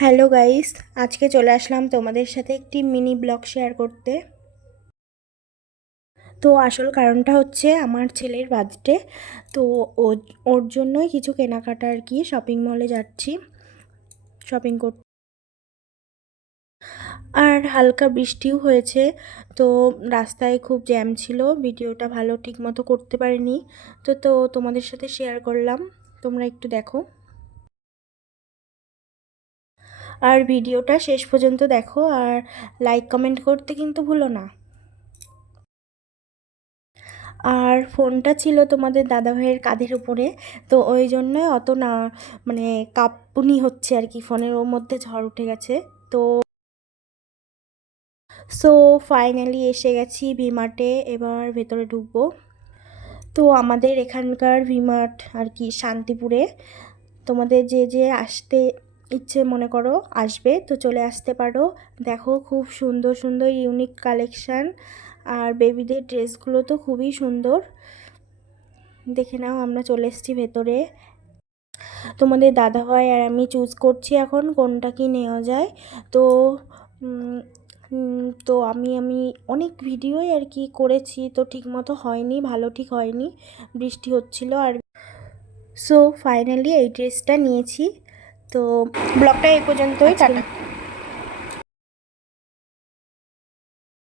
Hello guys, আজকে চলে আসলাম তোমাদের সাথে একটি মিনি ব্লগ শেয়ার করতে। তো আসল কারণটা হচ্ছে আমার ছেলের বার্থডে। তো ওর জন্যই কিছু কেনাকাটা আর কি, শপিং মলে যাচ্ছি শপিং করতে। আর হালকা বৃষ্টিও হয়েছে, তো রাস্তায় খুব জ্যাম ছিল, ভিডিওটা ভালো ঠিক মতো করতে পারিনি। তো তোমাদের সাথে শেয়ার করলাম, তোমরা একটু দেখো আর ভিডিওটা শেষ পর্যন্ত দেখো, আর লাইক কমেন্ট করতে কিন্তু ভুলো না। আর ফোনটা ছিল তোমাদের দাদাভাইয়ের কাঁধের উপরে, তো ওই জন্য অত না মানে কাঁপুনি হচ্ছে আর কি, ফোনের ওর মধ্যে ঝড় উঠে গেছে। তো সো ফাইনালি এসে গেছি ভিমার্টে, এবার ভেতরে ঢুকবো। তো আমাদের এখানকার ভিমার্ট আর কি শান্তিপুরে। তোমাদের যে যে আসতে ইচ্ছে মনে করো আসবে, তো চলে আসতে পারো। দেখো খুব সুন্দর সুন্দর ইউনিক কালেকশান, আর বেবিদের ড্রেসগুলো তো খুবই সুন্দর। দেখে নাও, আমরা চলে এসেছি ভেতরে। তোমাদের দাদাভাই আর আমি চুজ করছি এখন কোনটা কি নেওয়া যায়। তো তো আমি অনেক ভিডিওই আর কি করেছি, তো ঠিকমতো হয়নি, ভালো ঠিক হয়নি, বৃষ্টি হচ্ছিল। আর সো ফাইনালি এই ড্রেসটা নিয়েছি। তো ব্লগটা এই পর্যন্তই, টাটা।